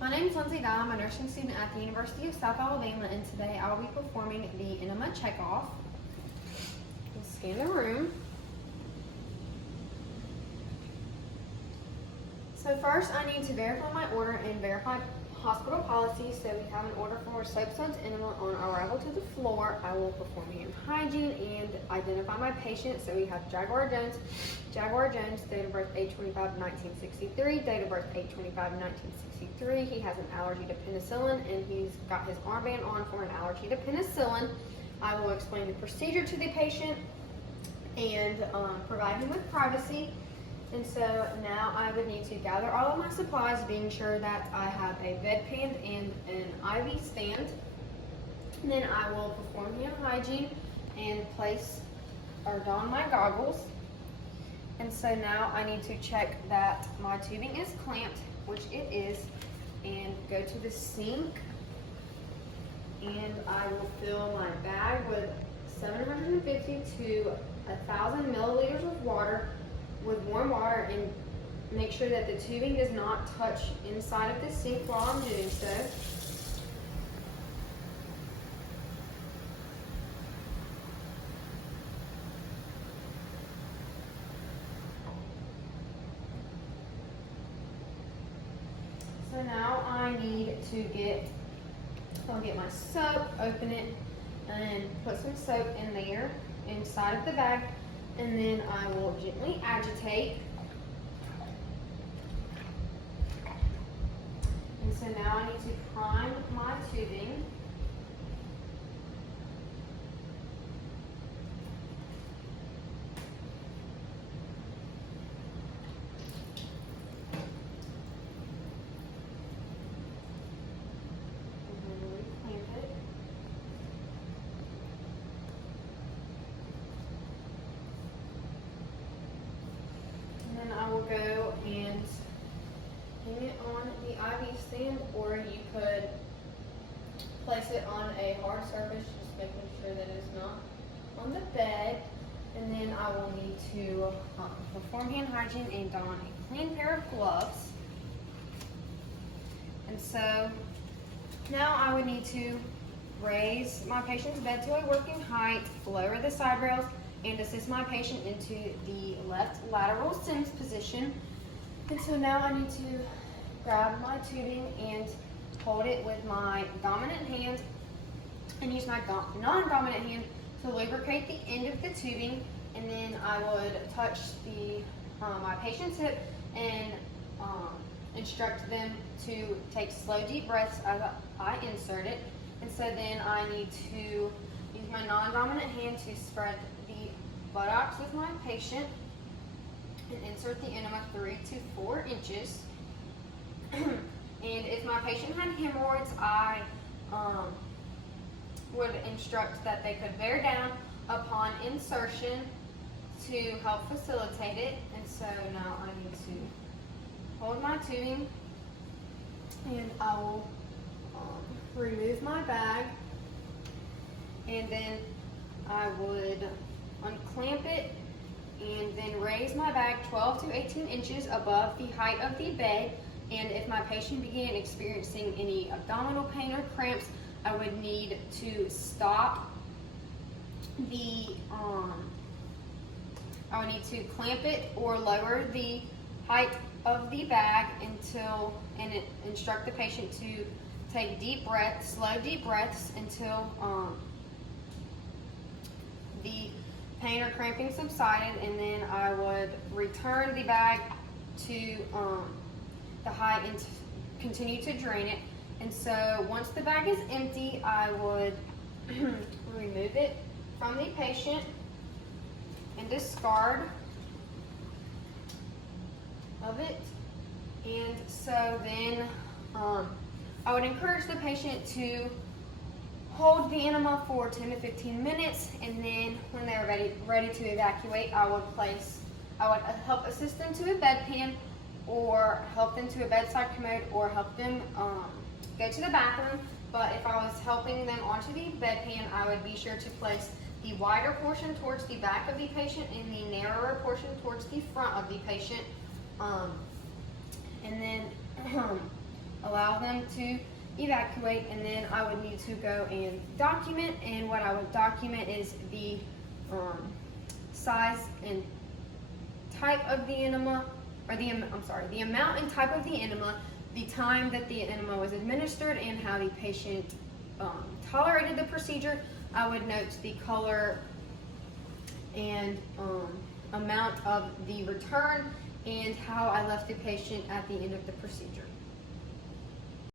My name is Lindsay Dye. I'm a nursing student at the University of South Alabama, and today I will be performing the Enema checkoff. We'll scan the room. So first I need to verify my order and verify hospital policy. So we have an order for soapstones enema. On arrival to the floor, I will perform hand hygiene and identify my patient. So we have Jaguar Jones, date of birth 8/25/1963, date of birth 8/25/1963. He has an allergy to penicillin and he's got his armband on for an allergy to penicillin. I will explain the procedure to the patient and provide him with privacy. And so now I would need to gather all of my supplies, being sure that I have a bedpan and an IV stand. And then I will perform hand hygiene and don my goggles. And so now I need to check that my tubing is clamped, which it is, and go to the sink. And I will fill my bag with 750 to 1,000 milliliters of water with warm water, and make sure that the tubing does not touch inside of the sink while I'm doing so. So now I need to I'll get my soap, open it, and put some soap in there inside of the bag. And then I will gently agitate. And so now I need to prime my tubing. And then reclamp it. Then I will go and hang it on the IV stand, or you could place it on a hard surface, just making sure that it's not on the bed. And then I will need to perform hand hygiene and don a clean pair of gloves. And so now I would need to raise my patient's bed to a working height, lower the side rails, and assist my patient into the left lateral Sims position. And so now I need to grab my tubing and hold it with my dominant hand and use my non-dominant hand to lubricate the end of the tubing. And then I would touch my patient's hip and instruct them to take slow, deep breaths as I insert it. And so then I need to use my non-dominant hand to spread the buttocks with my patient and insert the enema 3 to 4 inches. And if my patient had hemorrhoids, I would instruct that they could bear down upon insertion to help facilitate it. And so now I need to hold my tubing, and I will remove my bag, and then I would unclamp it and then raise my bag 12 to 18 inches above the height of the bed. And if my patient began experiencing any abdominal pain or cramps, I would need to stop I would need to clamp it or lower the height of the bag and instruct the patient to take slow deep breaths until the pain or cramping subsided. And then I would return the bag to the height and continue to drain it. And so once the bag is empty, I would remove it from the patient and discard of it. And so then I would encourage the patient to hold the enema for 10 to 15 minutes, and then when they're ready to evacuate, I would help assist them to a bedpan, or help them to a bedside commode, or help them go to the bathroom. But if I was helping them onto the bedpan, I would be sure to place the wider portion towards the back of the patient and the narrower portion towards the front of the patient. And then allow them to evacuate, and then I would need to go and document. And what I would document is the size and type of the enema, or the amount and type of the enema, the time that the enema was administered, and how the patient tolerated the procedure. I would note the color and amount of the return, and how I left the patient at the end of the procedure.